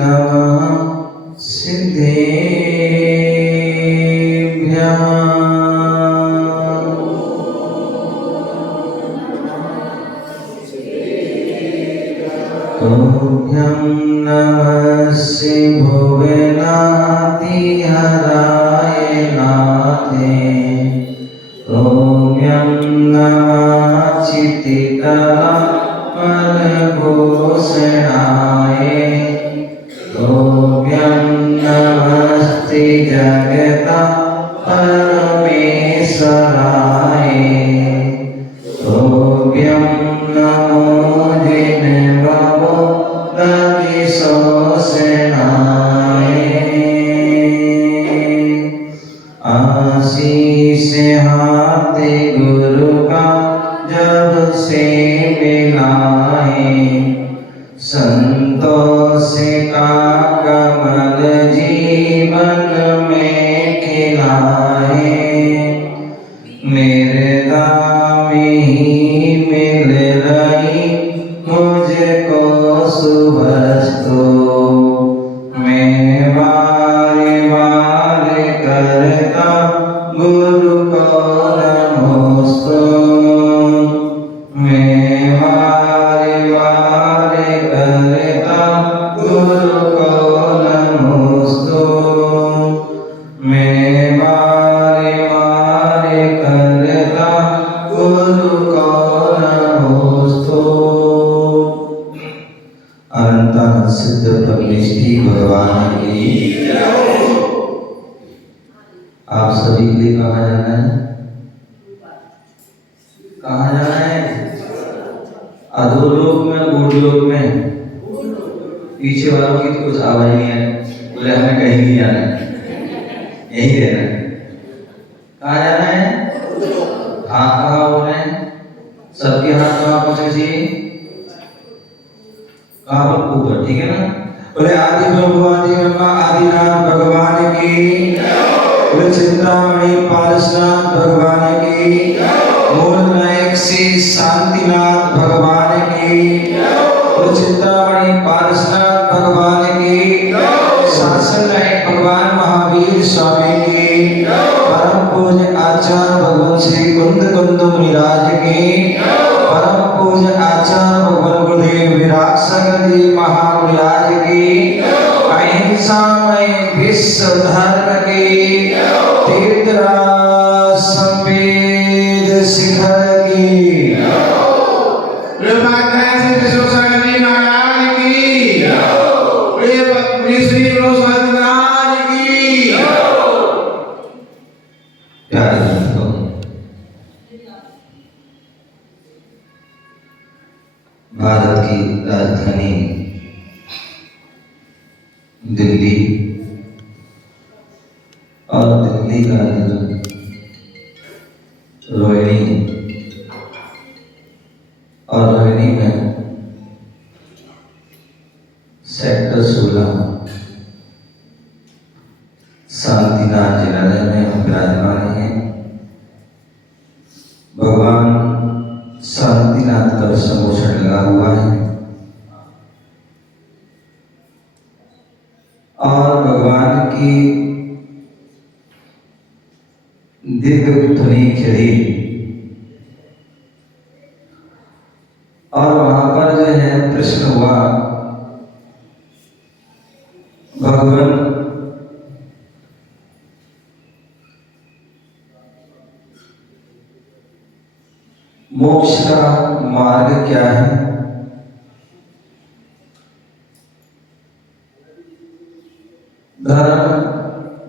नमः सिद्धेभ्यः तुभ्यं नमस्ते भुवनादिहराय नाथे तुभ्यं नमः चित्तिकलापलघोषणाय तुभ्यं नमस्ते जगता परमेश्वराय तुभ्यं नमो जिनवो दधिशोषणाय आशीष हाथे गुरु का जब से मिलाए संतोष का कमल जीवन में खिलाए मेरे दामी मिल रही मुझको सुबस्तो मैं बारे बारे करता गुरु को नमोस्तु मैं बारे बारे करता गुरु को नमोस्तु मैं बारे बारे करता गुरु को नमोस्तु। अनंत सिद्ध परमेष्ठी भगवान की आप सभी के लिए कहाँ जाना है? कहाँ जाना है? अधोलोक में, ऊर्ध्वलोक में? पीछे वालों की तो कुछ आवाज नहीं है, बोले हमें कहीं नहीं जाना है, यही रहना है। कहाँ जाना है? हाथ कहाँ हो रहे हैं? सबके हाथ कहाँ पहुंचे चाहिए? कहाँ पर? ऊपर, ठीक है ना? बोले आदि ब्रह्म आदि ब्रह्मा आदिनाथ भगवान की, बोले चिंतामणि पारसनाथ भगवान की, मूल नायक श्री शांतिनाथ भगवान की, बोले चिंतामणि पारसनाथ भगवान की, शासन नायक भगवान महावीर स्वामी की, परम पूज्य आचार्य भगवान श्री कुंद कुंद मुनिराज की, परम पूज्य आचार्य भगवान गुरुदेव विराट सागर जी महामुनिराज की, अहिंसा में विश्व धर्म की, तीर्थराज संवेद शिखर की, भारत की राजधानी दिल्ली और दिल्ली का रोहिणी और रोहिणी में सेक्टर 16 शांतिनाथ जिलालय में हम विराजमान हैं। भगवान शांतिनाथ का समोषण लगा हुआ है और भगवान की दिव्य ध्वनि खिली और वहां पर जो है प्रश्न हुआ भगवान मोक्ष का मार्ग क्या है? धर्म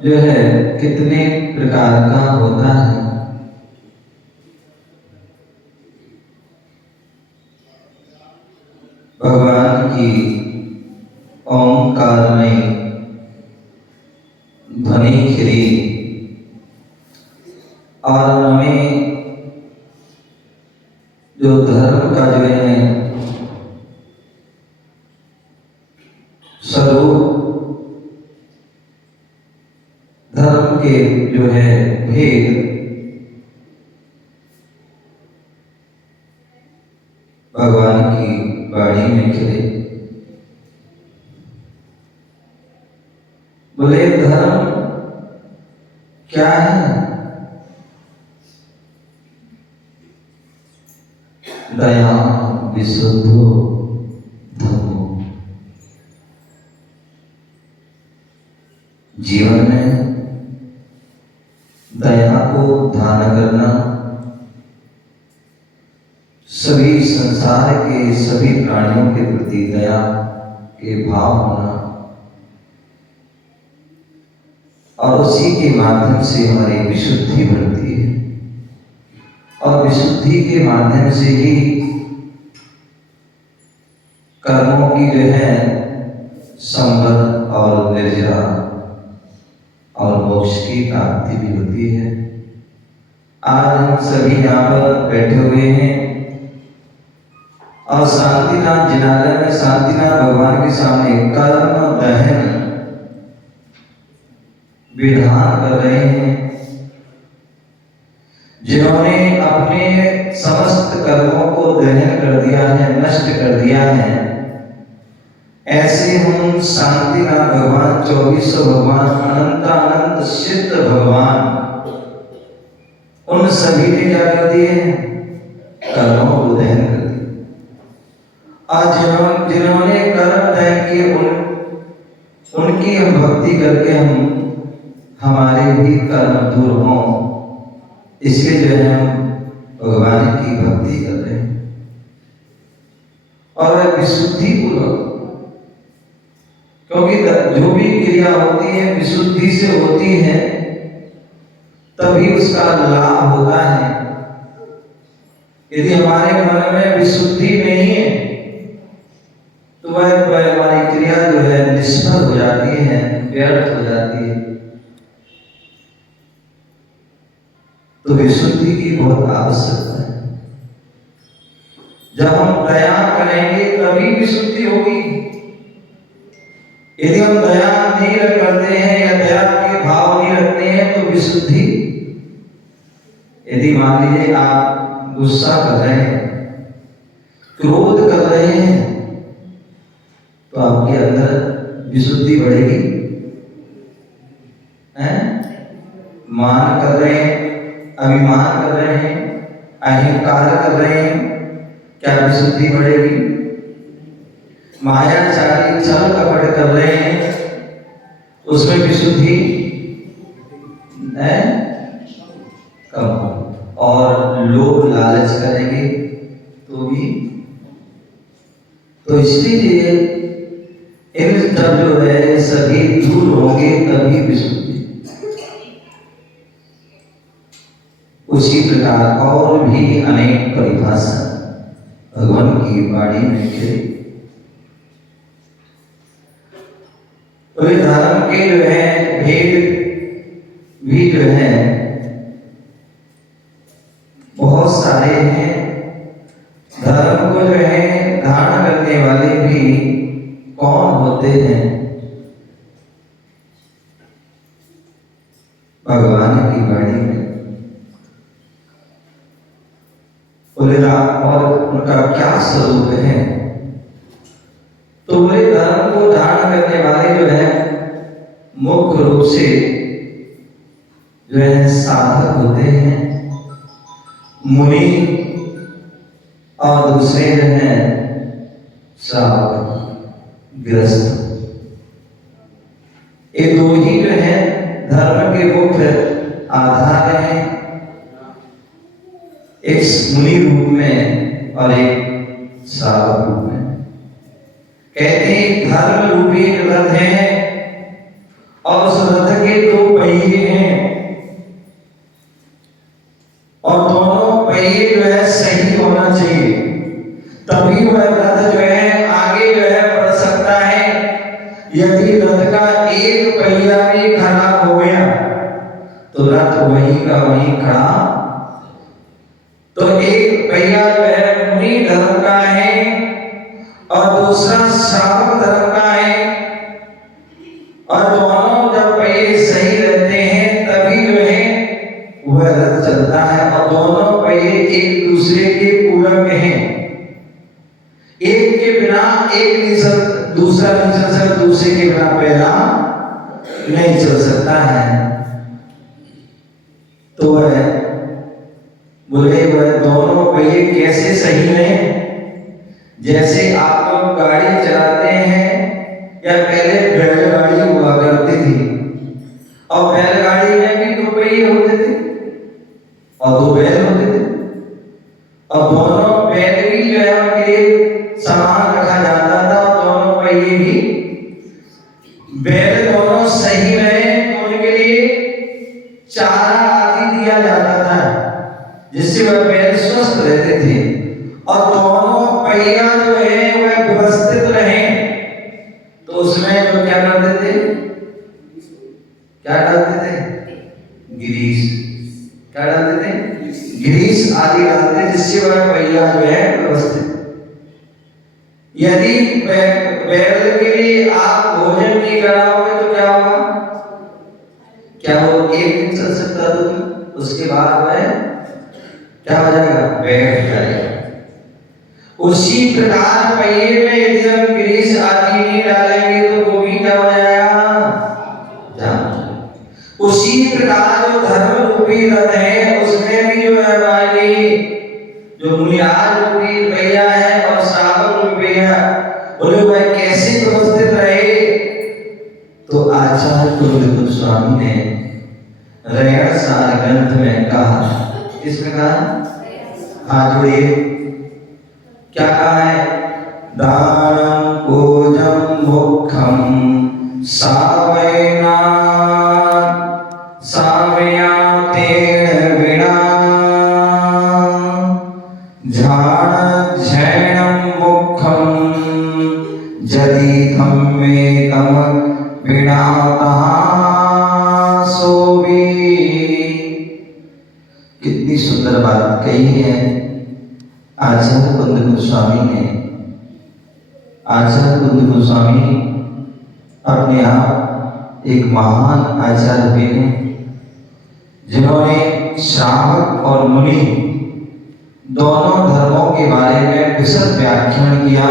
जो है कितने प्रकार का होता है? भगवान की ओंकार में ध्वनि खिली और हमें जो धर्म का जो है स्वरूप, धर्म के जो है भेद भगवान की वाणी में खिले। बोले धर्म क्या है? दया विशुद्धो धर्मो। जीवन में दया को धारण करना, सभी संसार के सभी प्राणियों के प्रति दया के भाव होना, और उसी के माध्यम से हमारी विशुद्धि बढ़ती है, और विशुद्धि के माध्यम से ही कर्मों की जो है संवर और निर्जरा और मोक्ष की प्राप्ति भी होती है। आज हम सभी यहाँ पर बैठे हुए हैं और शांतिनाथ जिनालय में शांतिनाथ भगवान के सामने कर्म दहन विधान कर रहे हैं। जिन्होंने अपने समस्त कर्मों को दहन कर दिया है, नष्ट कर दिया है, ऐसे हम शांतिनाथ भगवान, 2400 भगवान, अनंत सिद्ध भगवान, उन सभी ने क्या कर दिए? कर्मों को दहन कर दिया। आज जिन्होंने कर्म दहन किए, उनकी हम भक्ति करके हमारे भी कर्म दूर हों, इसलिए जो है हम भगवान की भक्ति कर रहे हैं। और विशुद्धि पूर्वक, क्योंकि जो भी क्रिया होती है विशुद्धि से होती है, तभी उसका लाभ होता है। यदि हमारे मन में विशुद्धि नहीं है तो वह हमारी क्रिया जो है निष्फल हो जाती है, व्यर्थ हो जाती है। तो विशुद्धि की बहुत आवश्यकता है। जब हम दया करेंगे तभी विशुद्धि होगी। यदि हम दया नहीं करते हैं या दया के भाव नहीं रखते हैं तो विशुद्धि, यदि मान लीजिए आप गुस्सा कर रहे हैं, क्रोध कर रहे हैं, तो आपके अंदर विशुद्धि बढ़ेगी? मान कर रहे हैं, अभिमान कर रहे हैं, अहंकार कर रहे हैं, क्या विशुद्धि बढ़ेगी? मायाचारी छल कपट कर रहे हैं, उसमें विशुद्धि कम। और लोभ लालच करेंगे तो भी, तो इसलिए इन सब जो है सभी दूर होंगे तभी विशुद्धि। उसी प्रकार और भी अनेक परिभाषा भगवान की वाणी में कही। तो धर्म के जो है भेद भी जो है बहुत सारे हैं। धर्म को जो है धारण करने वाले भी कौन होते हैं? भगवान की वाणी में और उनका क्या स्वरूप है? तो वे धर्म को धारण करने वाले जो है मुख्य रूप से जो है साधक होते हैं, मुनि, और दूसरे जो है श्रावक, गृहस्थ। ये दो ही जो है धर्म के मुख्य आधार हैं, एक मुनि रूप में और एक श्रावक रूप में। कहते हैं धर्म रूपी रथ है और उस रथ के दो पहिए हैं, और दोनों पहिए जो है सही होना चाहिए, तभी वह रथ जो है आगे जो है बढ़ सकता है। यदि रथ का एक पहिया भी खराब हो गया तो रथ वहीं का वहीं खड़ा। तो एक पहिया जो है मुनि धर्म का है और दूसरा श्रावक धर्म का है, और दोनों जब पहिए सही रहते हैं तभी जो है वह रथ चलता है। और दोनों पहिए एक दूसरे के पूरक हैं, एक के बिना एक नहीं चल, दूसरा नहीं चल सकता, दूसरे के बिना पहला है, बोले वह दोनों पहिए कैसे सही हैं? जैसे आप लोग गाड़ी चलाते हैं या पहले बैलगाड़ी हुआ करती थी, और बैलगाड़ी में भी दो पहिए होते थे और दो बैल होते थे, और दोनों बैल भी जो है उनके लिए सामान रखा जाता था, और दोनों पहिए भी बैल दोनों सही रहे तो उनके लिए चारा आदि दिया जाता था, जिससे वह बैल स्वस्थ रहते थे, और दोनों पहिया जो है वह व्यवस्थित रहे। तो उसमें जो क्या करते थे, क्या डालते थे? ग्रीस। क्या डालते थे? ग्रीस आदि डालते, जिससे वह पहिया जो है व्यवस्थित। यदि बैल के लिए आप भोजन नहीं कराओगे तो क्या होगा? क्या वो एक दिन चल सकता तो उसके बाद वह क्या हो जाएगा? बैठ जाएगा। उसी प्रकार पहिए में यदि हम ग्रीस आदि नहीं डालेंगे तो वो भी क्या हो जाएगा? जाम। उसी प्रकार जो धर्म रूपी रथ है उसमें भी जो है हमारी जो मुनिराज रूपी भैया है और श्रावक रूपी भैया, बोले वह कैसे व्यवस्थित रहे? तो आचार्य कुंद गोस्वामी ने रयण सार ग्रंथ में कहा, इसमें कहा, हाँ जोड़िए, क्या कहा है? दानम पूजम मुखम सावयना सावया तेन विना झाण झैणम मुखम जदि धम्मेकम विनातः सोवे। कितनी सुंदर बात कही है आचार्य कुंद गोस्वामी ने। आचार्य कुंद गोस्वामी अपने आप एक महान आचार्य हुए हैं, जिन्होंने श्रावक और मुनि दोनों धर्मों के बारे में विशद व्याख्यान किया,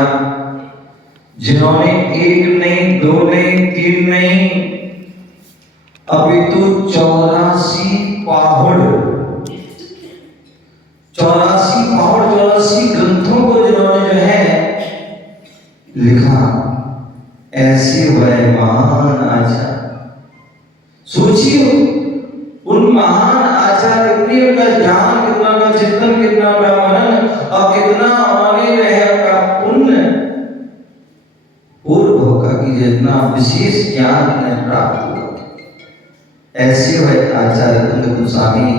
जिन्होंने एक नहीं, दो नहीं, तीन नहीं, अपितु 84 पहाड़ 84 ग्रंथों को जिन्होंने जो है लिखा, ऐसे वह महान आचार्य। सोचिए उन महान आचार्य कितनी उनका ज्ञान, कितना उनका चिंतन, कितना उनका मनन, और कितना उन्होंने जो है उनका पुण्य पूर्व होगा कि जितना विशेष ज्ञान उन्हें प्राप्त हुआ। ऐसे वह आचार्य कुंद गोस्वामी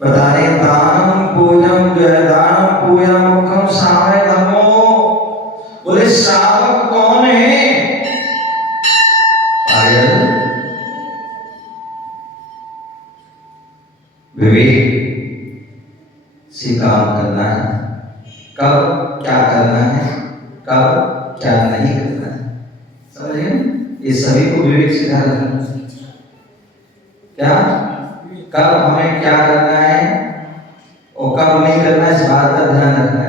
बता रहे, दानम पूजम जो है, दानम पूजा मुखम सावय धर्मो। बोले श्रावक कौन है? पायल विवेक से काम करना है, कब क्या करना है, कब क्या नहीं करना है, समझे? ये सभी को विवेक से ध्यान रखना। क्या कब हमें क्या करना है और कब नहीं करना है, इस बात का ध्यान रखना है।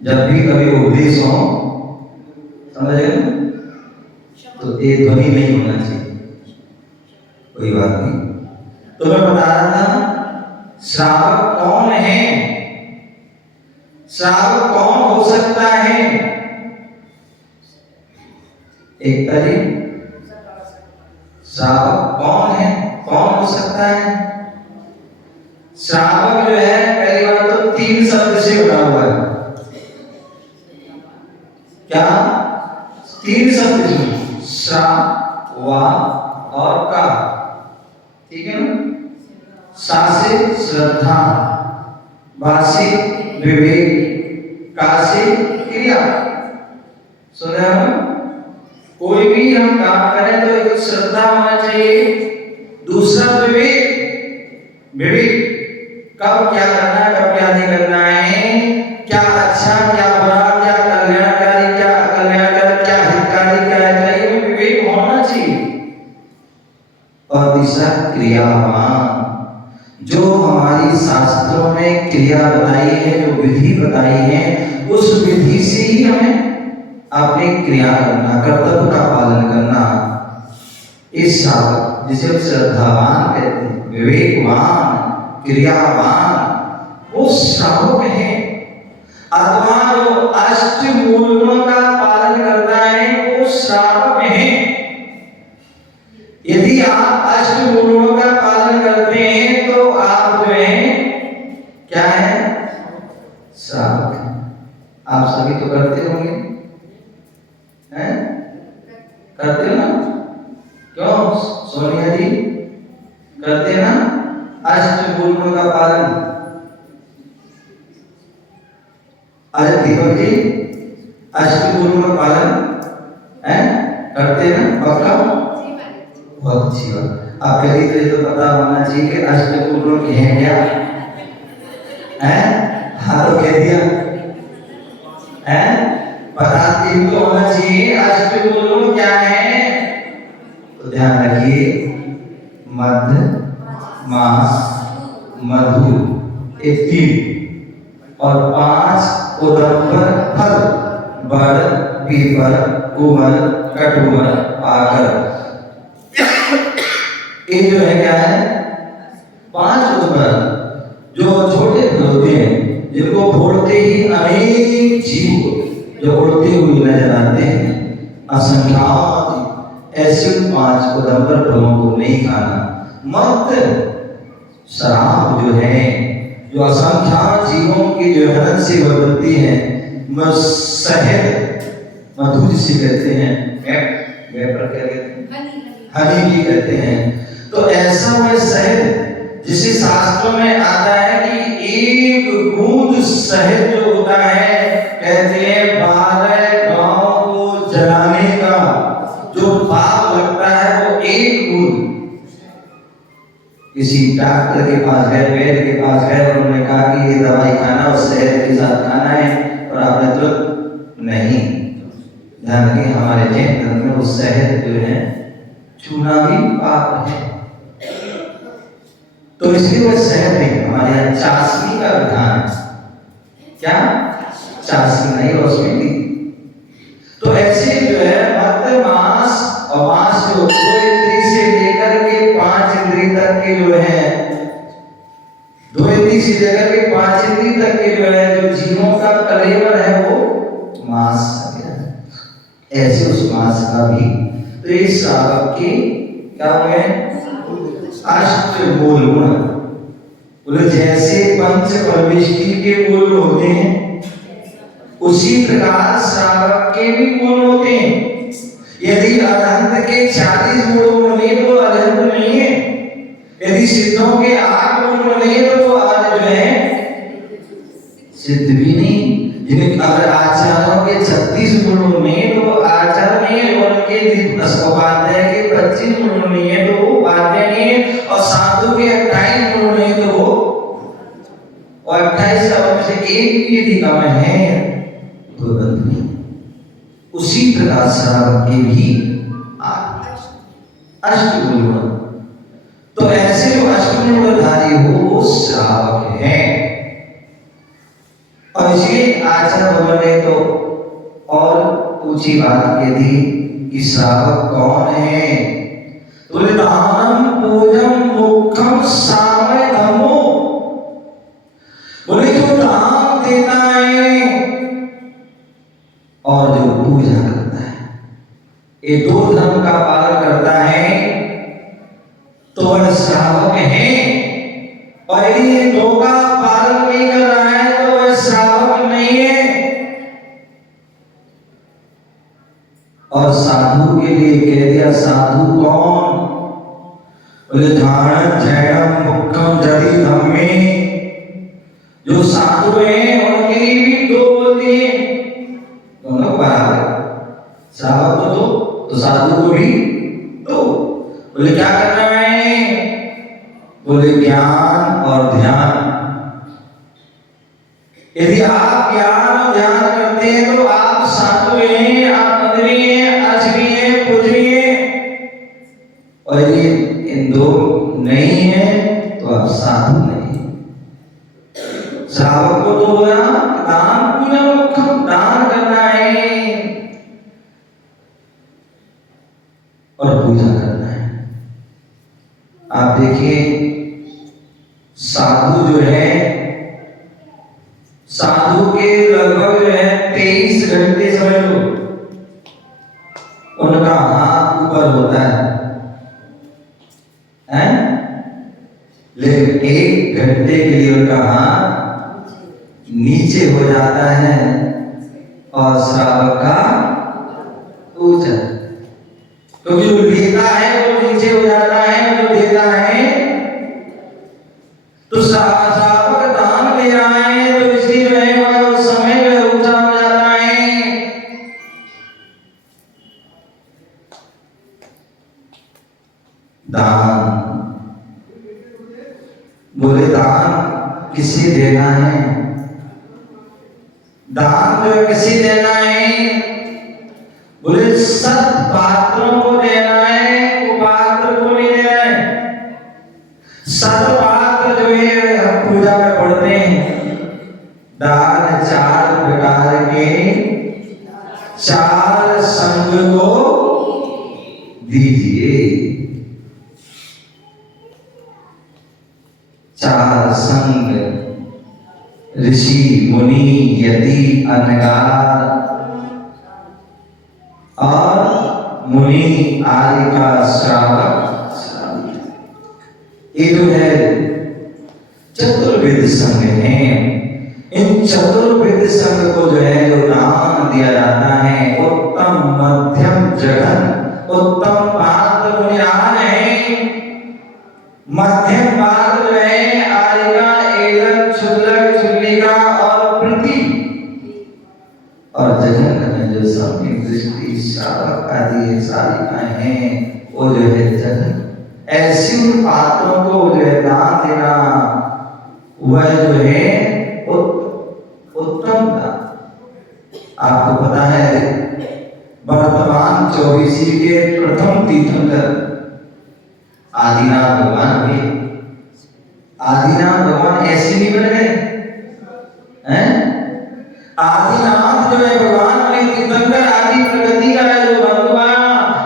जब भी कभी उपदेश हो, समझे, तो एक ध्वनि नहीं होना चाहिए, कोई बात नहीं। तो मैं बता रहा था श्रावक कौन है, श्रावक कौन हो सकता है? एक तारीख श्रावक कौन है, कौन हो सकता है? श्रावक जो है पहली बात तो 3 शब्द से बना हुआ है। क्या? 3 शब्द से, श्रा, वा और का, ठीक है ना? सा से श्रद्धा, वा से विवेक, का से क्रिया। सुने हम, कोई भी हम काम करें तो एक श्रद्धा होना चाहिए, दूसरा विवेक। विवेक कब क्या करना है, कब क्या नहीं करना है, क्या अच्छा क्या बुरा, क्या कल्याणकारी क्या अकल्याणकारी, क्या हितकारी क्या हितकारी, विवेक होना चाहिए। और तीसरा क्रियावान, जो हमारी शास्त्रों में क्रिया बताई है, जो विधि बताई है, उस विधि से ही हमें अपनी क्रिया करना, कर्तव्य का पालन करना। इस श्रावक जिसे श्रद्धावान कहते हैं, विवेकवान, क्रियावान, वो श्रावक है। अथवा जो अष्ट मूलों का पालन करता है वो श्रावक है। यदि आप अष्ट मूलों का पालन करते हैं तो आप जो है क्या है? श्रावक है। आप सभी तो करते होंगे, हैं? करते हो ना? क्यों सोनिया जी करते हैं ना अष्ट मूलों का पालन? अरे दीपक जी अष्ट मूलों का पालन है करते हैं ना? पक्का? बहुत अच्छी बात। आप पहले तो पता होना चाहिए कि अष्ट मूलों के हैं क्या? हैं? हाँ तो कह दिया है। पता तो होना चाहिए अष्ट मूलों क्या है। तो ध्यान रखिए, मध्य, मास, मधु, ये 3 और 5 उदंबर फल, बड़, पीपल, कुमल, कटुमल, आकर। ये जो है क्या है? 5 उदंबर जो छोटे फल होते हैं जिनको फोड़ते ही अनेक जीव जो उड़ते हुए नजर आते हैं, असंख्यात, ऐसे 5 उदंबर फलों को नहीं खाना। मत शराब जो है जो असंख्यात जीवों की जो हनन से बनती है, शहद, मधु जिसे कहते हैं, वेपर क्या कहते हैं? हनी भी कहते हैं। तो ऐसा में शहद जिसे शास्त्रों में आता है कि एक बूंद शहद जो होता है, कहते हैं 12 गांव को जलाने का जो पाप लगता है वो एक बूंद। किसी डॉक्टर के पास गए, वैद्य के पास गए और उन्होंने कहा कि ये दवाई खाना और शहद के साथ खाना है, और आपने तो नहीं। ध्यान रखिए हमारे जैन धर्म में वो शहद जो है छूना भी पाप है, तो इसलिए वो शहद नहीं। हमारे यहाँ चाशनी का विधान है। क्या? चाशनी नहीं, रोशनी की। तो ऐसे जो है मध्य, मास और मास जो 2 इंद्री से लेकर के 5 इंद्री तक के जो है, 2 इंद्री से लेकर के 5 इंद्री तक के जो है जो जीवों का कलेवर है वो मास है। ऐसे उस मास का भी तो इस श्रावक के क्या हुए? अष्ट मूल गुण। बोले जैसे पंच परमेष्टि के मूल होते हैं उसी प्रकार श्रावक के भी गुण होते हैं। यदि अरहंत के 40 गुण बने तो अरहंत नहीं है। यदि सिद्धों के 8 गुण बने तो वो आज जो है सिद्ध भी नहीं। जिन्हें अगर आचार्यों के 36 गुण में तो आचार्य नहीं है, और उनके उपाध्याय के 25 गुण नहीं है तो वो उपाध्याय नहीं है, और साधु के 28 गुण नहीं तो वो, और 28 का से एक भी यदि कम है तो बंद नहीं। उसी प्रकार श्रावक के भी अष्ट गुण। तो ऐसे जो अष्ट गुणधारी हो वो श्रावक है। और इसलिए आचार्य भगवान ने तो और ऊंची बात कह दी कि श्रावक कौन है? बोले दानम पूजम मुखम सामय धमो। बोले जो दान देता है और जो पूजा करता है, ये 2 धर्म का पालन करता है तो वह श्रावक है। और ये 2 का पालन नहीं कर रहा है तो वह श्रावक नहीं है। और साधु के लिए कह दिया, साधु कौन? बोले धारण जैनम मुक्खम जदि धम्मे। जो साधु हैं उनके लिए भी 2 बोलते हैं, दोनों बराबर। श्रावक को 2 तो साधु को भी 2। बोले क्या करना है? बोले ज्ञान और ध्यान। यदि आप ज्ञान और ध्यान करते हैं तो आप साधु हैं, आप मंदिरी हैं, अजवी हैं, पूजवी हैं। और यदि इन 2 नहीं है तो आप साधु नहीं। श्रावक को 2 बोला दान पूजा मुखम, दान करना है और पूजा करना है। आप देखिए ऊपर होता है? लेकिन 1 घंटे के लिए उनका हाथ नीचे हो जाता है और श्रावक का ऊंचा। तो जो लेता है वो नीचे हो जाता है, जो देता है तो श्रावक दान दे रहा है, तो इसलिए जो है वह उस समय में ऊंचा हो जाता है। दान, बोले दान किसे देना है? दान जो किसे देना है? बोले सत पात्रों को देना है, कुपात्र को नहीं देना है। सत पात्र जो है हम पूजा में पढ़ते हैं, दान 4 प्रकार के 4 संघ को दीजिए। 4 संघ, ऋषि, मुनि, यति, अनगार और मुनि आदि का श्रावक। ये जो है चतुर्वेद संघ है। इन चतुर्वेद संघ को जो है जो दान दिया जाता है, उत्तम, मध्यम, जघन। उत्तम पात्र मुनियान है, मध्यम पात्र जो है आलिका, एलक, क्षुल्लक, चुल्लिका और प्रति, और जघन में जो सामने दृष्टि, श्रावक आदि सारिकाएं हैं वो जो है जघन। ऐसे उन पात्रों को जो है दान देना वह जो है उत्तम दान। आपको पता है वर्तमान 24 के प्रथम तीर्थंकर आदिनाथ भगवान हुए। आदिनाथ भगवान ऐसे नहीं बन गए हैं? आदिनाथ जो है भगवान ने तीर्थंकर आदि प्रगति का जो बंद हुआ,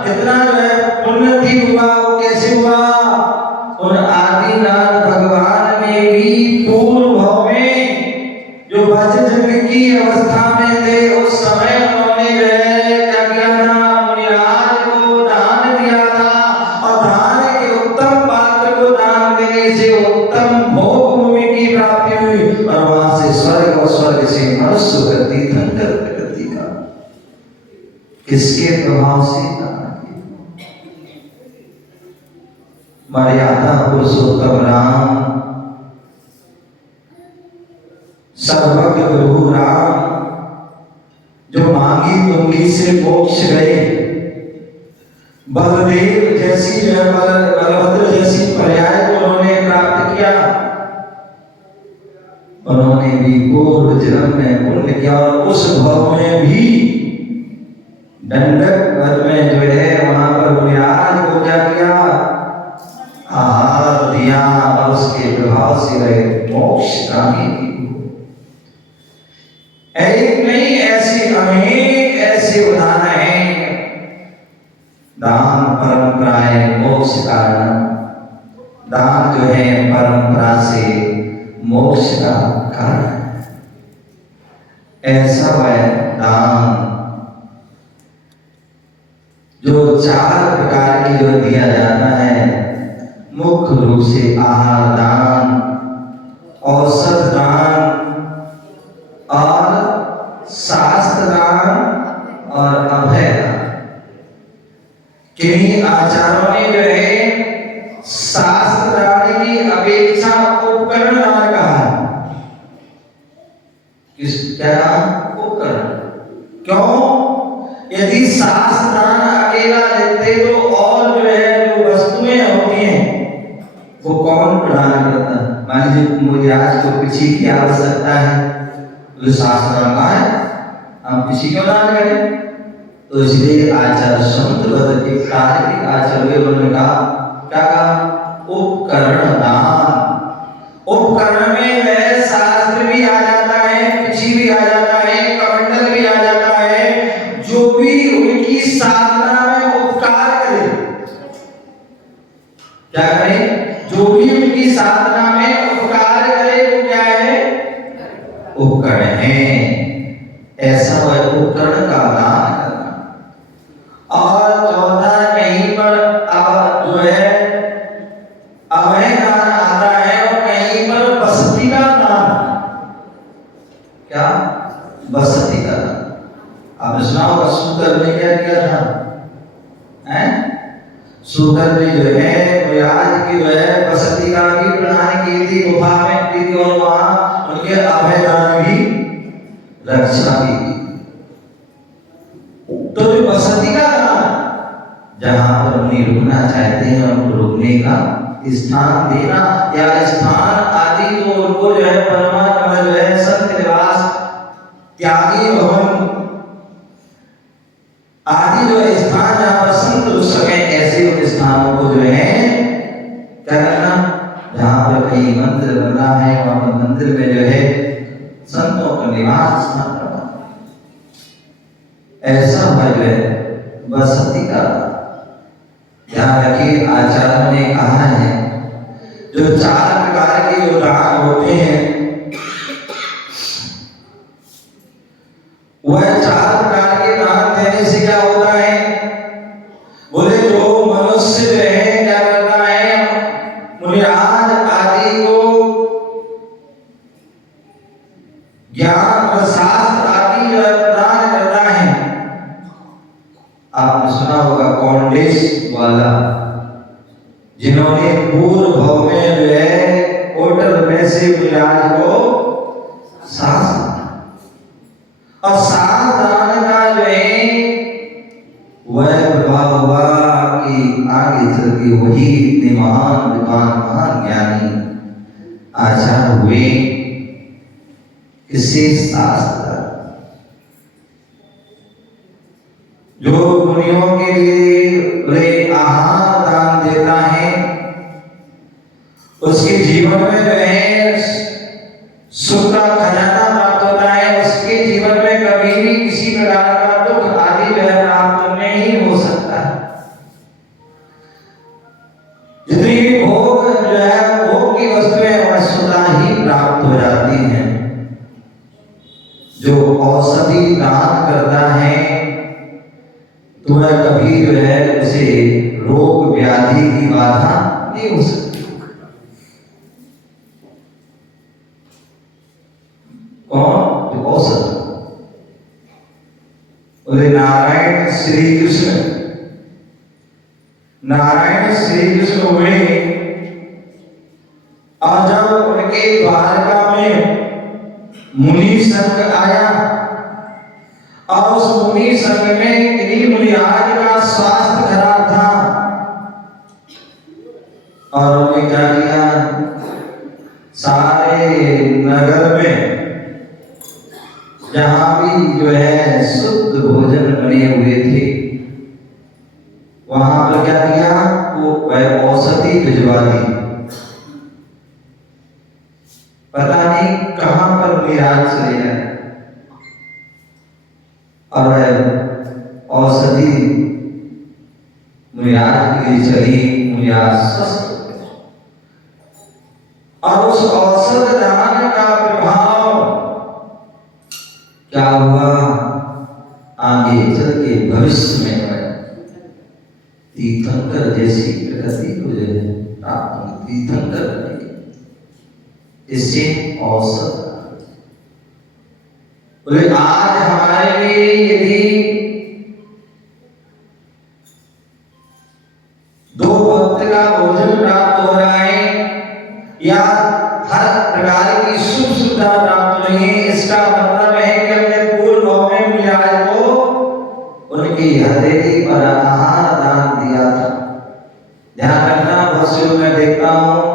इतना जो है उन्नति हुआ, वो कैसे हुआ? उन आदिनाथ भगवान ने भी पूर्व भाव में जो ब्रह्मचर्य की अवस्था में थे उस समय उन्होंने जो है क्या किया था? मुनिराज को दान दिया था, और दान के उत्तम पात्र को दान देने से उत्तम भोग भूमि की प्राप्ति हुई, और वहां से स्वर्ग और स्वर्ग से मनुष्य गति, धनकर प्रगति का। किसके प्रभाव से? मर्यादा पुरुषोत्तम राम, सर्वज्ञ प्रभु राम, जो मांगी तुंगी से मोक्ष गए, बलदेव जैसी जो है बलभद्र जैसी पर्याय को उन्होंने प्राप्त किया। उन्होंने भी पूर्व जन्म में पुण्य किया, और उस भाव में भी दंडक वन में जो है वहां पर मुनिराज को क्या किया? आहार दिया, और उसके प्रभाव से रहे मोक्षगामी। एक नहीं, ऐसी अनेक ऐसे उदाहरण हैं। दान परंपराएं मोक्ष कारण, दान जो है परंपरा से मोक्ष का कारण। ऐसा वह दान जो 4 प्रकार की जो दिया जाता है, मुख्य रूप से आहार दान, औषध दान और शास्त्र दान और अभय दान। किन्हीं आचार्यों ने जो है शास्त्र दान की अपेक्षा उपकरण दान कहा है। क्या? उपकरण। क्यों? यदि शास्त्र दान अकेला लेते तो और जो है जो वस्तुएं होती हैं वो कौन प्रदान करता है? मान लीजिए मुझे आज को किसी की आवश्यकता है, तो शास्त्र दान है, हम किसी को दान करें। तो इसलिए आचार्य संत बद के तार्किक आचार्य उन्होंने कहा, क्या कहा? उपकरण दान। उपकरण में वह शास्त्र भी आ जाता है, पिछी भी आ जाता है, कमंडल भी आ जाता है, जो भी उनकी साधना में उपकार करे। क्या करे? जो भी उनकी साधना में उपकार करे वो क्या है? उपकरण है। ऐसा वह उपकरण का दान करना। और 14 नहीं किया था? हैं? सूकर ने जो है मुनिराज की जो है बसती का भी प्रदान की थी, गुफा में की थी, और वहां उनके अभयदान भी रक्षा भी की। तो जो बसती का दान, जहां पर मुनि रुकना चाहते हैं उनको रुकने का स्थान देना, या स्थान आदि जो उनको जो है परमात्मा जो है संत निवास, त्यागी भवन आदि जो स्थान जहां पर संत रुक सके, ऐसे उन स्थानों को जो है क्या करना, जहां पर कहीं मंदिर बन रहा है वहां पर मंदिर में जो है संतों का निवास स्थान करना। ऐसा है जो है बसती का। ध्यान रखिए, आचार्यों ने कहा है जो 4 प्रकार के जो दान होते हैं वह 4 प्रकार के दान देने से क्या होता है? बोले जो मनुष्य जो है क्या करता है, मुनिराज आदि को ज्ञान और शास्त्र आदि जो प्रदान करता है। आपने सुना होगा कौंडिस वाला, जिन्होंने पूर्व भाव में जो है कोटर में से मुनिराज को शास्त्र और सावधान का जो है वह प्रभाव हुआ कि आगे चल के वही इतने महान विद्वान महान ज्ञानी आचार्य हुए। इससे शास्त्र जो मुनियों के लिए आहार दान देता है, उसके जीवन में जो है सुख का खजाना प्राप्त होता है, उसके जीवन में कभी भी किसी प्रकार का दुख आदि जो है प्राप्त नहीं हो सकता। जितनी भी भोग जो है भोग की वस्तुएं वह स्वतः ही प्राप्त हो जाती हैं। जो औषधि दान करता है तो वह कभी जो है उसे रोग व्याधि की बाधा नहीं हो सकती। कौन? जो औषध। बोले नारायण श्री कृष्ण, नारायण श्री कृष्ण हुए और जब उनके द्वारका में मुनि संघ आया और उस मुनि संघ में किन्हीं मुनिराज का स्वास्थ्य खराब था और उन्होंने क्या किया, सारे नगर में जहां भी जो है शुद्ध भोजन बने हुए थे वहां पर क्या किया, वो वह औषधि भिजवा दी। पता नहीं कहां पर मुनिराज चले जाए और वह औषधि मुनिराज के लिए चली, मुनिराज स्वस्थ हो गए। और उस औषध दान का प्रभाव क्या हुआ, आगे चल के भविष्य में तीर्थंकर जैसी प्रकृति को जो है प्राप्त, तीर्थंकर इससे औसत। बोले आज हमारे लिए यदि 2 वक्त का भोजन प्राप्त हो रहा है या हर प्रकार की सुख सुविधा प्राप्त हो रही है, इसका मतलब है कि हमने पूर्व भाव में मुनिराज को उनकी हथेली पर आहार दान दिया था। ध्यान रखना, बहुत से लोग मैं देखता हूँ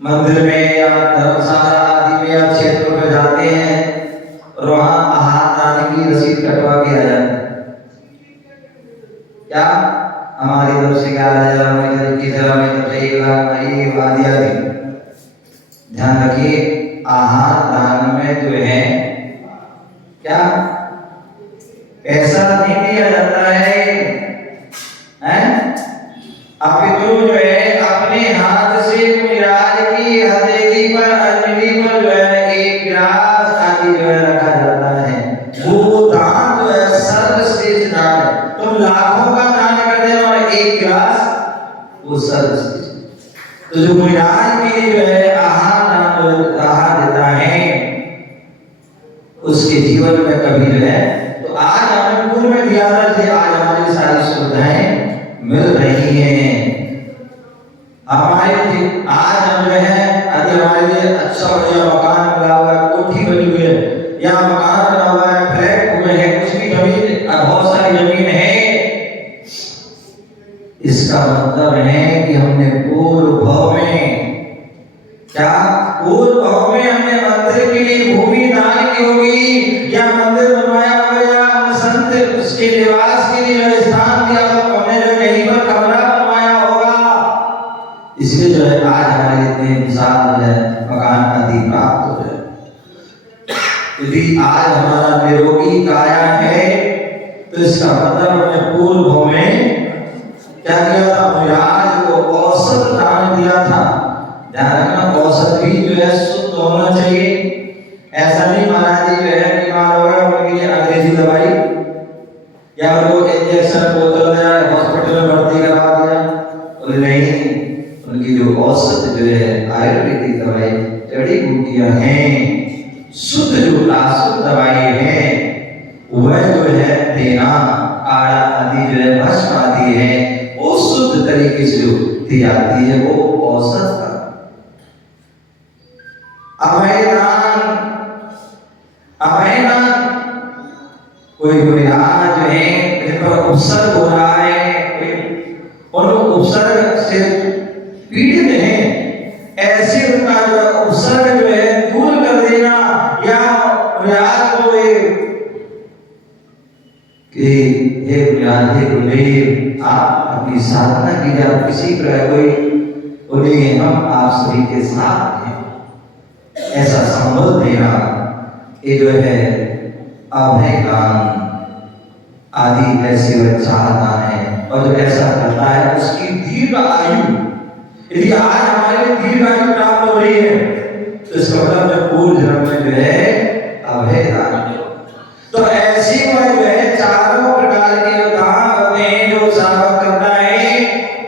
मंदिर में या धर्मशाला आदि में या क्षेत्रों में जाते हैं और वहां आहार दान की रसीद कटवा के आ जाते हैं। क्या हमारी तरफ से 11,000, हमारी तरफ की तरफ में तरफ से 1 लाख आदि आदि। ध्यान रखिए, आहार दान में जो है क्या पैसा नहीं दिया जाता है, अपितु जो है अपने हाथ से मुनिराज की हथेली पर अंजलि पर जो है 1 गिलास आदि जो है रखा जाता है। वो दान जो है सर्वश्रेष्ठ दान है। तुम लाखों का दान कर दे और 1 गिलास वो सर्वश्रेष्ठ। तो जो मुनिराज के लिए जो है आहार देता है उसके जीवन में कभी जो है, तो आज हमने पूर्व में दिया था से आज हमारी सारी सुविधाएं मिल रही हैं। हमारे आज हम जो है अभी हमारे लिए अच्छा बढ़िया मकान मिला हुआ है, कोठी बनी हुई है या मकान बना हुआ है, फ्लैट हुए हैं, कुछ भी जमीन, बहुत सारी जमीन है। इसका मतलब है कि हमने पूर्व भाव में क्या पूर्व भाव में हमने मंदिर के लिए भूमि दान की होगी या मंदिर बनवाया होगा या हमने संत उसके निवास के लिए जो स्थान दिया होगा, हमने जो कहीं पर कमरा बनवाया होगा। इसलिए जो है आज हमारे इतने इंसान जो है मकान आदि प्राप्त हो जाए। यदि आज हमारा निरोगी काया है तो इसका मतलब हमने पूर्व भाव में क्या किया था, महाराज को औसत दान दिया था। ध्यान रखना, औसत भी जो है शुद्ध होना चाहिए। ऐसा नहीं महाराज जी जो है बीमार हो गए उनके लिए अंग्रेजी दवाई या उनको इंजेक्शन बोतल दिया, हॉस्पिटल में भर्ती करा दिया, और नहीं, उनकी जो औसत जो है आयुर्वेदिक दवाई, जड़ी बूटियां हैं, शुद्ध जो शुद्ध दवाई है वह जो है देना, काढ़ा आदि जो है भस्म आदि है वो शुद्ध तरीके से जो दी जाती है वो औसत का। अभयदान कोई आज जो है इन पर उपसर्ग हो रहा है, उन उपसर्ग से पीड़ित हैं, ऐसे उनका जो उपसर्ग जो है दूर कर देना या याद को हे गुरुदेव आप अपनी साधना कीजिए, आप किसी प्रकार कोई उन्हें हम आप सभी के साथ हैं, ऐसा संबल देना, ये जो है अभय दान आदि ऐसी वह चाहता है। और जो ऐसा करता है उसकी दीर्घ आयु, यदि आज हमारे दीर्घ आयु प्राप्त हो रही है तो इसका मतलब पूर्व जन्म में जो है अभय दान। तो ऐसी वह जो है चारों प्रकार के जो दान होते हैं जो साधक करता है,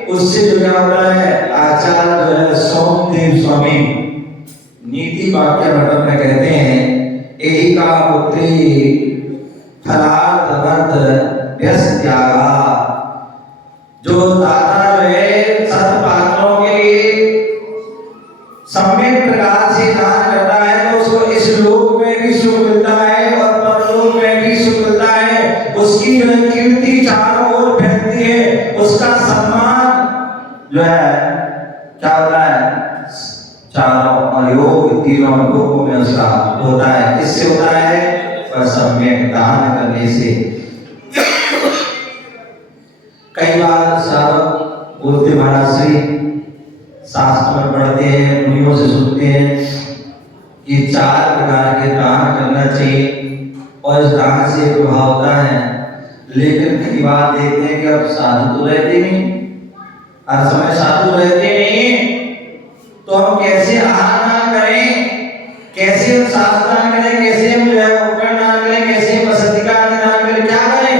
उससे जो क्या होता है, आचार्य जो है सोमदेव स्वामी नीति वाक्य मंडल में कहते हैं, एका पुत्री फलार्थ वर्त व्यस्त त्यागा। जो दाता जो है सत्पात्रों के लिए सम्यक प्रकार से दान करता है तो उसको इस लोक में भी सुख मिलता है और परलोक में भी सुख मिलता है। उसकी जो कीर्ति चारों ओर फैलती है, उसका सम्मान जो है क्या होता है, चारों योग तीनों लोगों में उसका होता है। किससे होता है, सम्यक दान करने से। कई बार सब बोलते महाराज श्री शास्त्र में पढ़ते हैं, मुनियों से सुनते हैं कि 4 प्रकार के दान करना चाहिए और इस दान से प्रभाव होता है। लेकिन कई बार देखते हैं कि अब साधु तो रहते नहीं, हर समय साधु रहते नहीं, तो हम कैसे आहार ना करें, कैसे हम साधना करें, कैसे हम जो है उपकरण ना करें, कैसे हम वसतिका ना करें, क्या करें,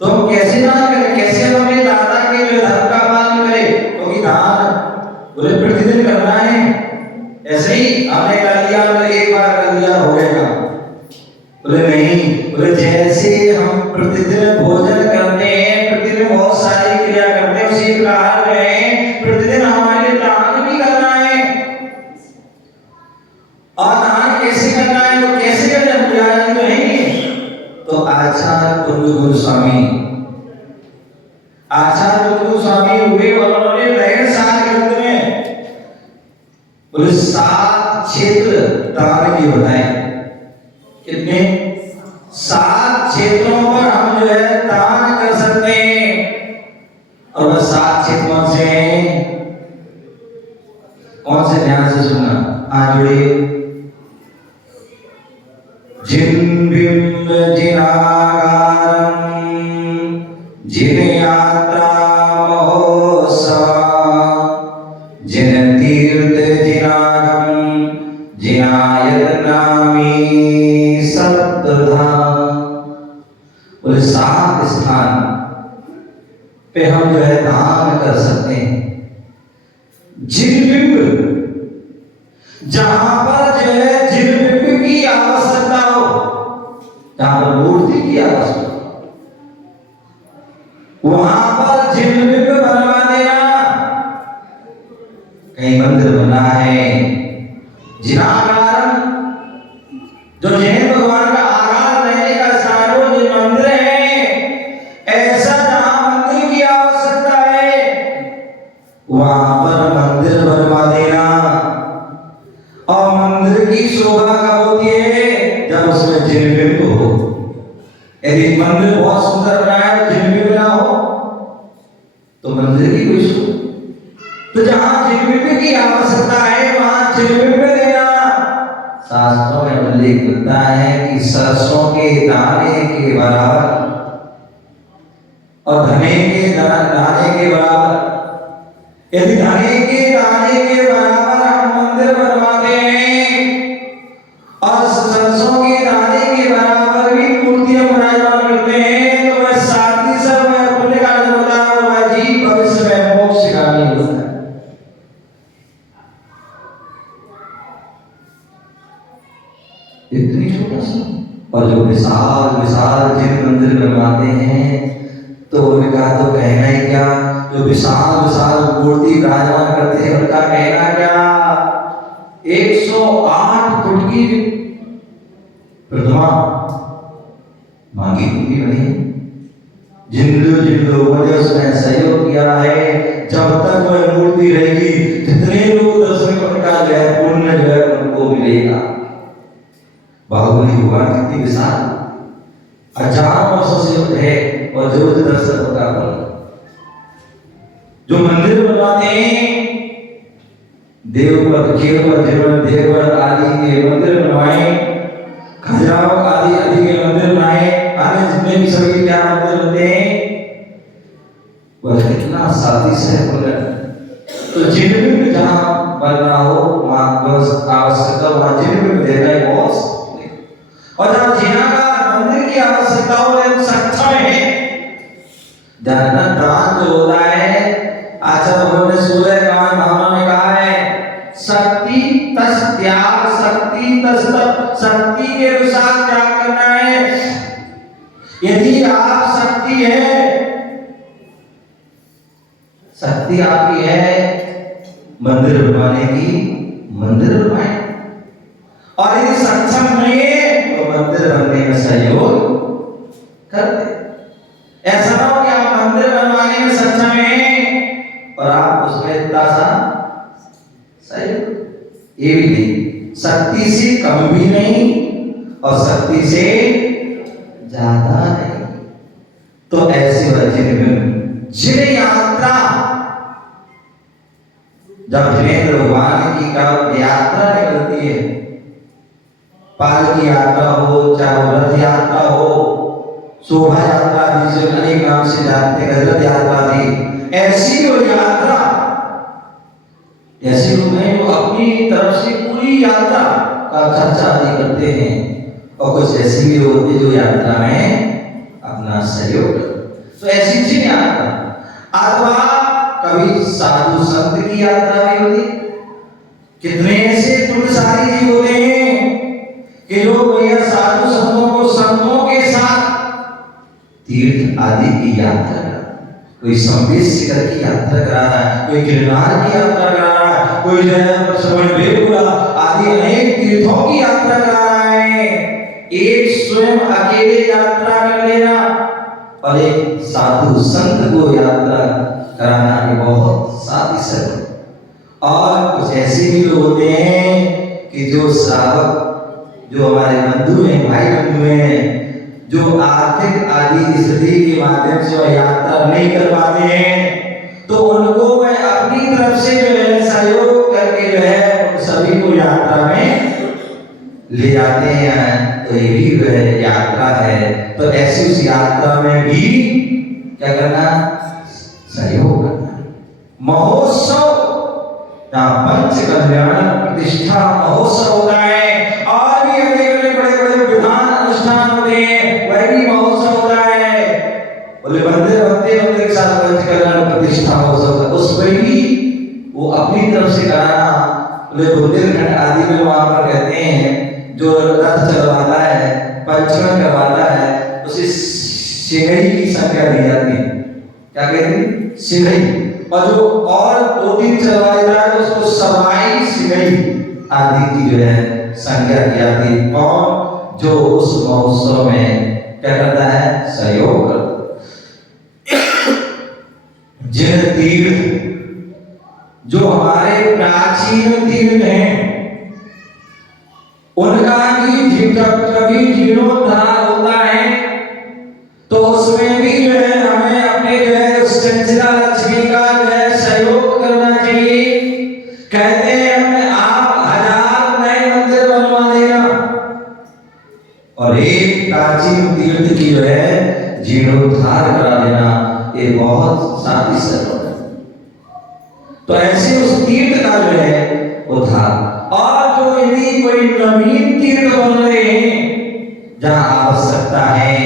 तो हम कैसे ना करें, कैसे हम अपने दाता के जो धर्म का पालन करें, क्योंकि दान बोले प्रतिदिन करना है। ऐसे ही हमने कर लिया, बोले एक बार कर लिया हो गएगा, बोले नहीं, बोले जैसे हम प्रतिदिन भोजन करते हैं, प्रतिदिन बहुत सारी क्रिया करते हैं, उसी प्रकार में प्रतिदिन हमारे दान भी करना है। और दान कैसे करना है, तो कैसे करना है, तो आचार्य कुंद गोस्वामी हुए और उन्होंने लहर सार ग्रंथ में बोले 7 क्षेत्र दान के बताए। कितने? 7 क्षेत्रों पर हम जो है दान कर सकते हैं। और वह 7 क्षेत्रों से कौन से, ध्यान से सुनना, आज जुड़िए। जिन बिंब जिनागारम जिन यात्रा महोत्सव जिन तीर्थ जिनागम जिनायत नामी सप्तधाम। बोले 7 स्थान पे हम जो है दान कर सकते हैं। जिन बिंब, जहां पर जो है जिन बिंब की आवश्यकता हो, जहां पर मूर्ति की आवश्यकता, वहां पर जिन बिंब बनवा देना। कहीं मंदिर बना है जिनाकार, जो जैन भगवान का आराध रहने का स्थान हो, ये मंदिर है, ऐसा जहां मंदिर की आवश्यकता है वहां पर मंदिर बनवा देना। और मंदिर की शोभा कब होती है? जब उसमें जिन बिंब हो। यदि मंदिर बहुत सुंदर बना है, जिन बिंब ना हो तो मंदिर की कोई शोभा। तो जहां जिन बिंब की आवश्यकता है वहां जिन बिंब देना। शास्त्रों में उल्लेख मिलता है कि सरसों के दाने के बराबर और धने के दाने के बराबर, यदि धने के दाने के बराबर हम मंदिर बनवाते हैं और सरसों के दाने के बराबर भी मूर्तियां बनाए करते हैं, तो वह साथी सब वह पुण्य कार्य होता है और वह जीव भविष्य में मोक्षगामी होता है। इतनी छोटा सा, और जो विशाल विशाल जिन मंदिर बनवाते हैं तो उनका तो कहना ही क्या। जो विशाल विशाल मूर्ति विराजमान करते हैं उनका कहना क्या। 108 फुट की प्रतिमा मांगी मूर्ति बनी है। जिन लोगों ने उसमें सहयोग किया है, जब तक वह मूर्ति रहेगी जितने लोग दर्शन का जो है पुण्य जो है उनको मिलेगा। बाहुबली भगवान कितनी विशाल, हजारों वर्षों से है और जो दर्शन होता है। जो मंदिर बनवाते हैं देवपद खेलपद जिन्होंने देवगढ़ आदि के मंदिर बनवाए, खजुराहो आदि के मंदिर बनाए, आने जितने भी सभी क्या मंदिर बनते हैं वह कितना साथी से बोला। तो जिन भी जहां बन रहा हो वहां आवश्यकता, वहां जिन भी देना है बहुत। और जहां जीना का मंदिर की आवश्यकता हो सक्षम है, दान जो होता है, आचार्य भगवान ने सूर्य कांड भावना में कहा है, शक्ति तस त्याग, शक्ति तस तप, शक्ति के अनुसार त्याग करना है। यदि आप शक्ति है, शक्ति आपकी है मंदिर बनवाने की, मंदिर बनवाए। और यदि सक्षम नहीं है तो मंदिर बनने में सहयोग कर दे। ऐसा ना हो कि आप मंदिर बनवाने में सक्षम हैं और आप उसमें इतना सा सहयोग, ये भी नहीं, शक्ति से कम भी नहीं और शक्ति से ज्यादा नहीं। तो ऐसे जिन यात्रा, जब जिनेंद्र भगवान की का यात्रा निकलती है, पालकी यात्रा हो चाहे रथ यात्रा हो, शोभा यात्रा जिसे अनेक नाम से जानते हैं, रथ यात्रा थी, ऐसी जो यात्रा, ऐसे लोग हैं जो अपनी तरफ से पूरी यात्रा का खर्चा आदि करते हैं, और कुछ ऐसी भी होती है जो यात्रा में अपना सहयोग करते। तो ऐसी चीज यात्रा, अथवा कभी साधु संत की यात्रा भी होती। कितने ऐसे पुण्यशाली जीव होते हैं कि जो भैया साधु संतों के साथ तीर्थ आदि की यात्रा, कोई संवेश शिखर की यात्रा करा रहा है, कोई गिरनार की यात्रा करा रहा है, कोई जो है श्रवणबेलगोला आदि अनेक तीर्थों की यात्रा करा रहा है। एक स्वयं अकेले यात्रा कर लेना और एक साधु संत को यात्रा कराना ये बहुत साधी सरल। और कुछ ऐसे भी लोग होते हैं कि जो श्रावक, जो हमारे बंधु हैं, भाई बंधु हैं, जो आर्थिक आदि स्थिति के माध्यम से वह यात्रा नहीं कर पाते हैं, तो उनको मैं अपनी तरफ से जो है सहयोग करके जो है उन सभी को यात्रा में ले जाते हैं। तो ये भी जो है यात्रा है। तो ऐसी उस यात्रा में भी क्या करना, सहयोग करना। महोत्सव, पंच कल्याण प्रतिष्ठा महोत्सव होता है, और भी अनेक बड़े बड़े विधान अनुष्ठान होते हैं, वह भी महोत्सव होता है। बोले मंदिर बनते मंदिर के साथ पंच कल्याण प्रतिष्ठा महोत्सव, उस पर भी वो अपनी तरफ से कराना। बोले बुंदेलखंड आदि में वहां पर कहते हैं जो रथ चलवाता है पंचकर्म करवाता है उसे सिंगड़ी की संख्या दी जाती है। क्या कहते हैं? सिंगड़ी। और जो और 2-3 चलवा लेता है तो उसको सवाई सिंगड़ी आदि की जो है संख्या की जाती है। कौन? जो उस महोत्सव में क्या करता है? सहयोग करता है। जिन तीर्थ जो हमारे प्राचीन तीर्थ हैं उनका भी कभी जीर्णोद्धार होता है तो उसमें भी जो है हमें अपने जो है उस चंचला लक्ष्मी का जो है सहयोग करना चाहिए। कहते हैं हमें आप 1000 नए मंदिर बनवा देना और एक प्राचीन तीर्थ की जो है जीर्णोद्धार करा देना, ये बहुत साथी सरल है। तो ऐसे उस तीर्थ का जो है उद्धार। और जो यदि कोई नवीन तीर्थ बन रहे हैं जहां आवश्यकता है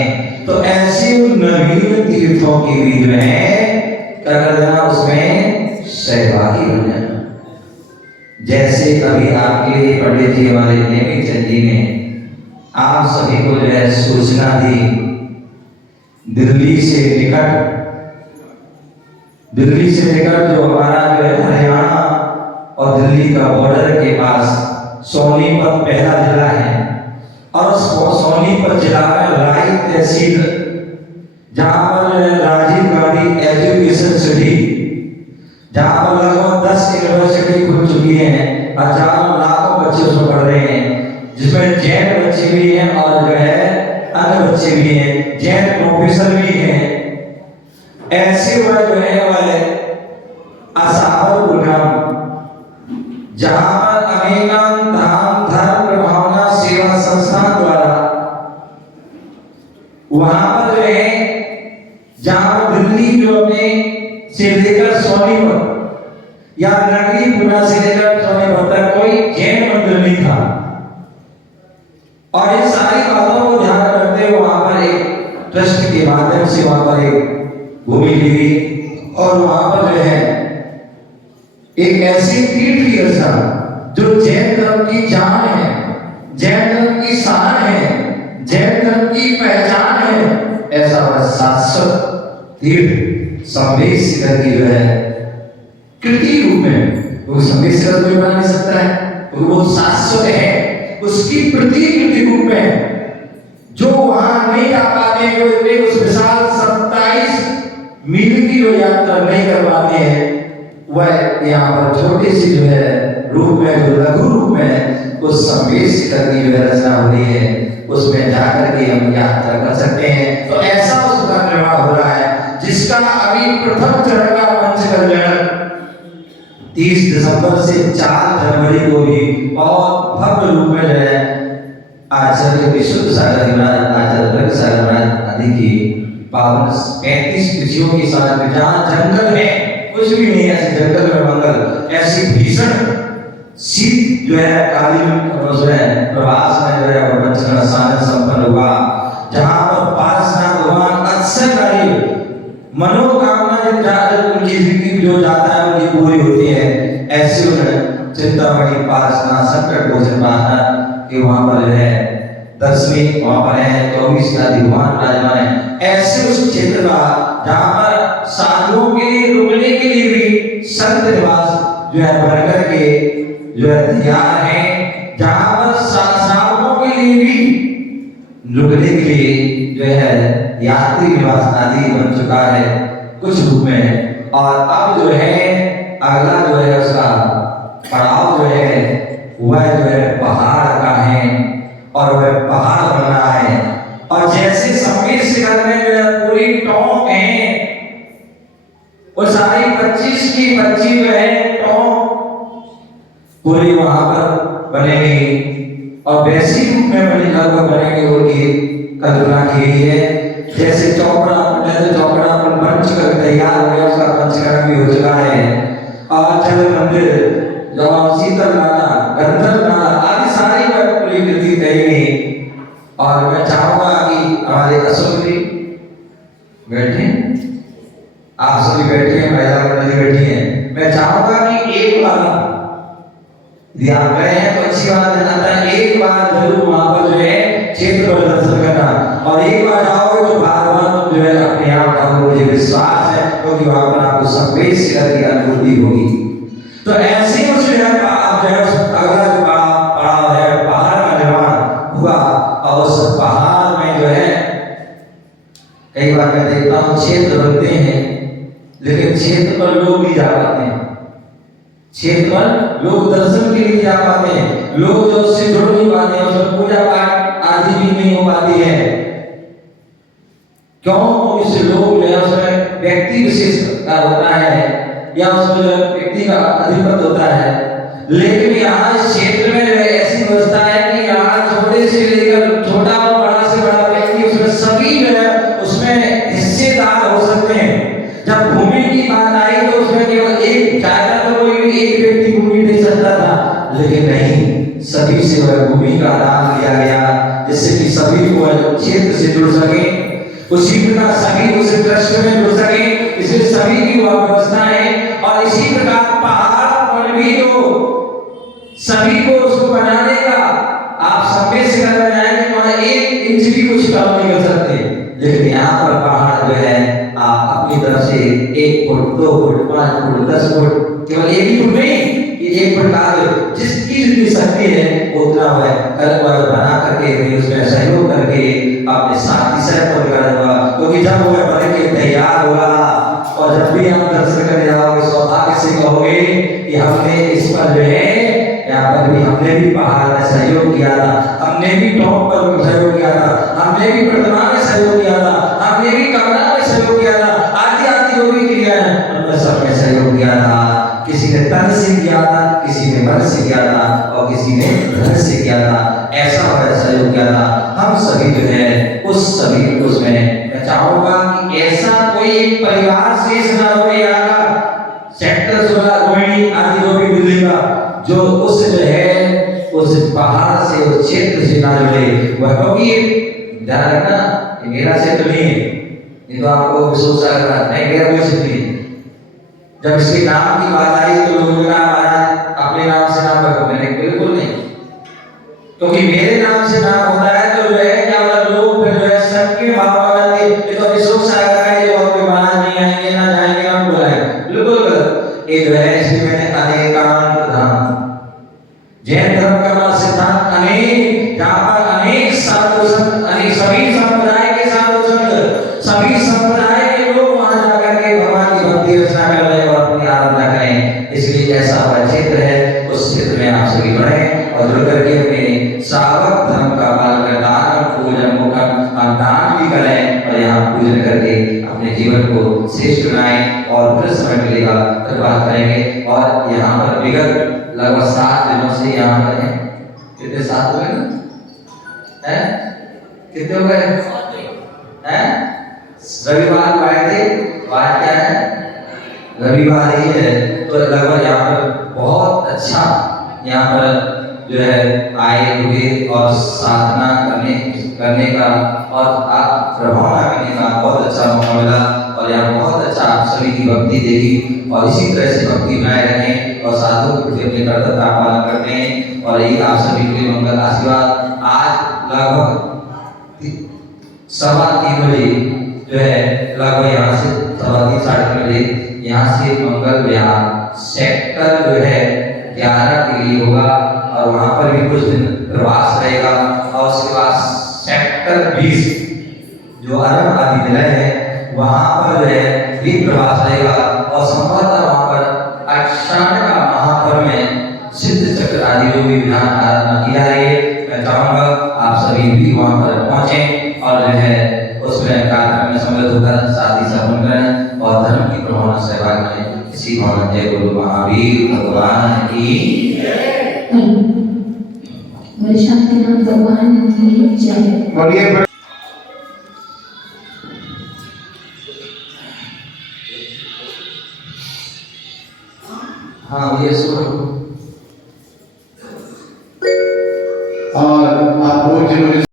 तो ऐसे नवीन तीर्थों की भी जो है क्या कर देना, उसमें सहभागी बन जाना। जैसे अभी आपके लिए पंडित जी हमारे नेमी चंद जी ने आप सभी को जो है सूचना दी, दिल्ली से निकट जो हमारा जो है हरियाणा और दिल्ली का बॉर्डर के पास सोनीपत पहला जिला है और सोनीपत जिला में राय तहसील जहां पर जो है राजीव गांधी एजुकेशन सिटी, जहां पर लगभग 10 यूनिवर्सिटी खुल चुकी हैं, हजारों लाखों बच्चे उसमें पढ़ रहे हैं, जिसमें जैन बच्चे भी हैं और जो है अन्य बच्चे भी हैं, जैन प्रोफेसर भी हैं। ऐसे वह जो है वह असावर प्रोग्राम जहां पर अमेरिकन धर्म प्रभावना सेवा संस्थान द्वारा वहां पर जो है जहां दिल्ली जो में से लेकर सोनीपत या नगरी पुणे से लेकर सोनीपत तक कोई जैन मंदिर नहीं था और इन सारी बातों को ध्यान में रखते हुए वहां पर एक ट्रस्ट के माध्यम से वहां पर एक भूमि ली गई और वहां पर जो है एक ऐसी तीर्थ की रचना जो जैन धर्म की जान है, जैन धर्म की शान है, जैन धर्म की पहचान है, ऐसा वह शाश्वत तीर्थ संवेश शिखर की जो है कृति रूप में, वो संवेश शिखर कोई बना नहीं सकता है, वो शाश्वत है, उसकी प्रतिकृति रूप में जो वहां नहीं जा पाते, जो उस विशाल 27 मील की जो यात्रा नहीं कर पाते हैं, वह यहाँ पर छोटे सी जो है रूप में, जो लघु रूप में उस संवेश शिखर की जो रचना हो रही है, उसमें जाकर के हम यात्रा कर सकते हैं। तो ऐसा उसका निर्माण हो रहा है जिसका अभी प्रथम चरण का पंचकल्याण 30 दिसंबर से 4 जनवरी को भी बहुत भव्य रूप में जो है आचार्य विशुद्ध सागर महाराज, आचार्य रंग सागर महाराज आदि की पावन 35 तिथियों के साथ में, जहाँ जंगल है कुछ भी नहीं, ऐसे जंगल में मंगल, ऐसी भीषण शीत जो है कालीन जो है प्रवास में जो है पंचकर्ण स्नान संपन्न हुआ, जहाँ पर पारसनाथ भगवान अक्षय कार्य मनोकामना उनकी जिंदगी जो जाता है उनकी पूरी होती है। ऐसे उन्हें चिंतामणि पारसनाथ संकट भोजन पाठा के वहां पर जो है दसवीं वहां पर है 24 आदि भगवान विराजमान है। ऐसे उस क्षेत्र का जहां पर साधुओं के लिए रुकने के लिए भी संत निवास जो है बनकर के जो है तैयार है, जहां पर श्रावकों के लिए भी रुकने के लिए जो है यात्री निवास आदि बन चुका है कुछ रूप में। और अब जो है अगला जो है उसका पड़ाव जो है वह जो है पहाड़ का है और वह पहाड़ बन रहा है। और जैसे संवेश शिखर में जो है पूरी टोंक है, वो सारी 25 की 25 जो है टोंक पूरी वहां पर बनेगी और वैसी रूप में बनी लगभग बनेगी, उनकी कल्पना की गई है। जैसे चौपड़ा पर बन चुका तैयार हो गया, उसका पंचकर्म भी हो चुका है। और जल मंदिर जो शीतल नाला, गंधर्व नाला आदि सारी पूरी कृति कही। और मैं चाहूंगा कि हमारे अशोक जी बैठे, आप सभी बैठे हैं, महिला मंडली बैठी है, मैं चाहूंगा कि एक बार यदि आप गए हैं तो अच्छी बात है, एक बार जरूर वहां पर जो है क्षेत्र पर दर्शन करना। और एक बार जाओगे तो बार बार जो है अपने आप का मुझे विश्वास है, क्योंकि वहां पर आपको संवेद शिखर की अनुभूति होगी। तो ऐसे ही उसे आप जो है अगला जो पड़ाव है पहाड़ का निर्माण हुआ, और उस पहाड़ में जो है कई बार मैं देखता हूँ क्षेत्र बनते हैं, लेकिन क्षेत्र पर लोग नहीं जा पाते हैं, क्षेत्र पर लोग दर्शन के लिए जा पाते हैं, लोग जो उससे जुड़ नहीं पाते हैं, उसमें पूजा पाठ आदि भी नहीं हो पाती है। क्यों? इससे लोग जो है उसमें व्यक्ति विशेष का होता है, या उसमें जो व्यक्ति का अधिपत्य होता है। लेकिन यहाँ इस क्षेत्र में ऐसी व्यवस्था है कि यहाँ छोटे से लेकर छोटा और बड़ा से बड़ा व्यक्ति उसमें सभी जो है उसमें हिस्सेदार हो सकते हैं। जब भूमि की बात आई तो उसमें केवल एक चाहता तो कोई एक व्यक्ति भूमि दे सकता था, लेकिन नहीं, सभी से वह भूमि का दान लिया गया, जिससे कि सभी को क्षेत्र से जुड़ सके, उसी प्रकार सभी उस ट्रस्ट में जुड़ सके, इसलिए सभी की वह व्यवस्था है। और इसी प्रकार पहाड़ पर भी जो सभी को उसको बनाने का आप संवेद से करना जाएंगे, वहां 1 इंच भी कुछ काम नहीं कर सकते, लेकिन यहाँ पर पहाड़ जो है आप अपनी तरफ से 1 फुट 2 फुट 5 फुट 10 फुट, केवल 1 ही फुट नहीं, 1 फुट का जिसकी जितनी शक्ति है उतना वह बना करके उसमें सहयोग करके अपने साथी सहयोग कर देगा। क्योंकि जब वह बन के तैयार होगा और जब भी आप दर्शन करने जाओगे सौभाग्य से कहोगे कि हमने इस पर जो है यहाँ पर भी हमने भी पहाड़ में सहयोग किया था, हमने भी टॉप पर सहयोग किया था, हमने भी प्रतिमा में सहयोग किया था, हमने भी कमरा में सहयोग किया था, आदि आदि जो भी किया है उनमें सब में सहयोग किया था। किसी ने तन से किया था, किसी ने मन से किया था, और किसी ने धन से किया था, ऐसा वह सहयोग किया था। हम सभी जो है उस सभी उसमें मैं चाहूंगा कि ऐसा कोई एक परिवार शेष ना हो यहाँ सेक्टर 16 रोहिणी आदि जो भी दिल्ली का जो उस जो है उस पहाड़ से उस क्षेत्र से ना जुड़े, वह क्योंकि ध्यान रखना ये मेरा क्षेत्र नहीं है, ये तो आपको विश्वास करना नहीं, मेरा कोई क्षेत्र नहीं। जब इसके नाम की बात आई तो लोगों ने कहा अपने नाम से नाम रखो, मैंने बिल्कुल नहीं, क्योंकि मेरे नाम से नाम होता है तो जो है क्या लोग फिर जो है सबके भाव वाले ये तो विश्वास है जो और कोई महाराज नहीं आएंगे ना जाएंगे हम बुलाएंगे, बिल्कुल गलत। ये जो है इसमें मैंने अनेकांत धाम जैन धर्म का सिद्धांत अनेक, जहाँ पर अनेक साधु संत अनेक सभी संप्रदाय के साधु संत सभी संप्रदाय के लोग वहां जाकर के भगवान की भक्ति रचना कर रहे हैं और अपनी आराधना करें। इसलिए ऐसा वह क्षेत्र है, उस क्षेत्र में आप सभी बढ़े और जुड़ करके अपने श्रावक धर्म का पालन कर दान पूजन मुखम दान भी करें और यहाँ पूजन करके अपने जीवन को श्रेष्ठ बनाएं। और फिर समय मिलेगा फिर बात करेंगे। और यहाँ पर विगत लगभग 7 दिनों से यहाँ पर हैं, कितने 7 हुए हैं, कितने हो गए हैं? रविवार को आए थे, आज क्या है? रविवार ही है, तो लगभग यहाँ पर बहुत अच्छा यहाँ पर जो है आए हुए और साधना करने का और आप प्रभावना करने का बहुत अच्छा मौका मिला। और यहाँ बहुत अच्छा आप सभी की भक्ति देखी और इसी तरह से भक्ति बनाए रखें और साधु के प्रति अपने कर्तव्य का पालन करते हैं। और यही आप सभी के लिए मंगल आशीर्वाद। आज लगभग 3:15 बजे जो है लगभग यहाँ से 3:15 साढ़े 3 बजे यहाँ से मंगल विहार सेक्टर जो है 11 के लिए होगा और वहाँ पर भी कुछ दिन प्रवास रहेगा। और उसके बाद सेक्टर 20 जो अरब आदि निलय है वहाँ पर जो है भी प्रवास रहेगा और संभवतः वहाँ पर अक्षाण का महापर्व में सिद्ध चक्र आदि जो भी विधान आराधना किया है। मैं चाहूँगा आप सभी भी वहाँ पर पहुँचें और जो है उसमें कार्यक्रम में सम्मिलित होकर साथ ही सफल करें और धर्म की प्रभावना सहभाग करें। इसी भावना जय गुरु महावीर भगवान की शांतिनाथ भगवान की जय। हाँ ये सुनो